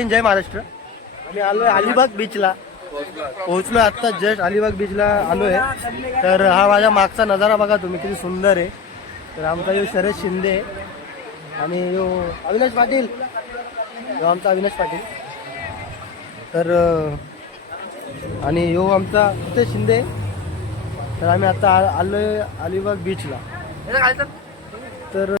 जय महाराष्ट्र. आम्ही आलोय अलिबाग बीचला. पोहोचलोय आता जस्ट अलिबाग बीचला आलोय. तर हा माझ्या मागचा नजारा बघा तुम्ही किती सुंदर आहे. तर आमचा यो शरद शिंदे आणि यो अविनाश पाटील, यो आमचा अविनाश पाटील. तर आणि यो आमचा नितेश शिंदे. तर आम्ही आता आलोय अलिबाग बीचला. तर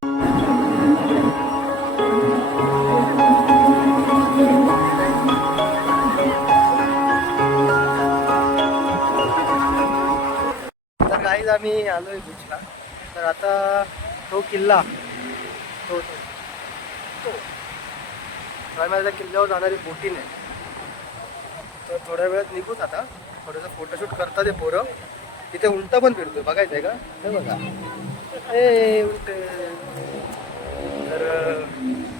गाईज आम्ही आलोय बीचला. तर आता तो किल्ला तो त्या किल्ल्यावर जाणारी बोटीन आहे. तर थोड्या वेळात निघूच. आता थोडंसं फोटोशूट करतात ते पोरं. तिथे उंट पण फिरतोय, बघायचं आहे का? हे बघा ए उंट. तर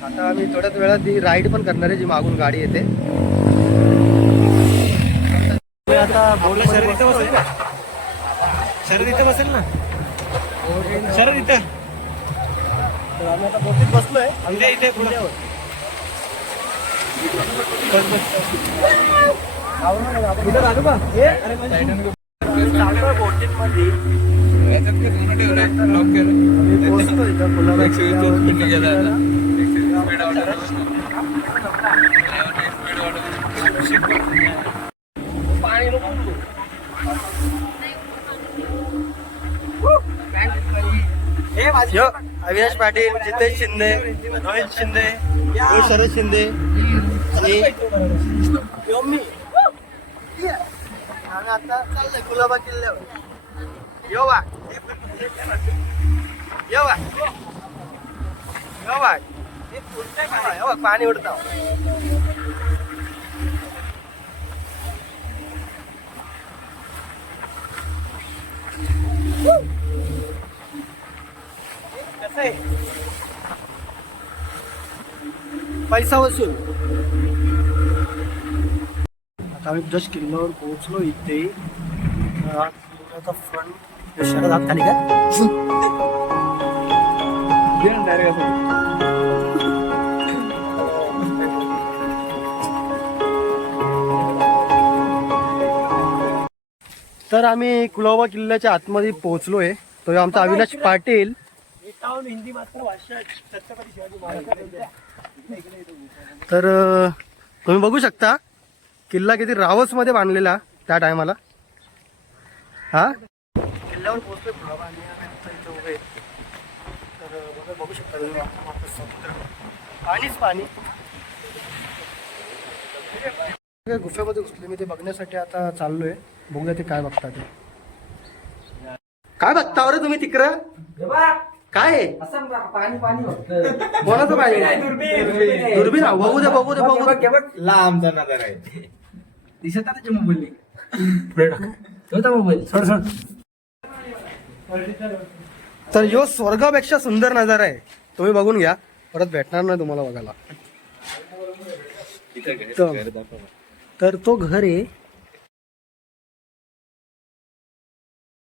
आता आम्ही थोड्याच वेळात ती राईड पण करणार आहे जी मागून गाडी येते. आता बोट शरद इथं बसेल ना, शरद इथं बसेल ना, शरद इथं. तर आम्ही आता बोटीत बसलोय. इथे इथे पुढे चालतोय बोटीत मध्ये. पोहोचतो इथं पाणी अविनाश पाटील, जितेश शिंदे, रोहित शिंदे, शरद शिंदे आणि मी. आणि आता चाललंय कुलाबा किल्ल्यावर. येवा येवा येवा पाणी उडता. पैसा वसूल. आता आम्ही जस्ट किल्ल्यावर पोहोचलो. इथे फ्रंट शरद हात खाली तर आम्ही कुलाबा किल्ल्याच्या आतमध्ये पोहोचलोय. तो आमचा अविनाश पाटील. हिंदी मातृभाषा छत्रपती शिवाजी महाराज. तर तुम्ही बघू शकता किल्ला किती रावस मध्ये बांधलेला त्या टायमाला. हा किल्ल्यावर पोहोचलोय कुलाबा आणि इथे उभे. तर बघू शकता तुम्ही समुद्र, पाणीच पाणी. गुफेमध्ये घुसले मी ते बघण्यासाठी आता चाललोय. बघूया ते काय बघता. ते काय बघता रे तुम्ही तिकडं? काय आहे? कोणाचं पाहिजे? दुर्बीण. बघू दे बघू दे बघू दे. लांब जाणार आहे. दिसत आहे मोबाईल. तर यो स्वर्गापेक्षा सुंदर नजारा आहे. तुम्ही बघून घ्या, परत भेटणार नाही तुम्हाला बघायला. तर तो घर आहे.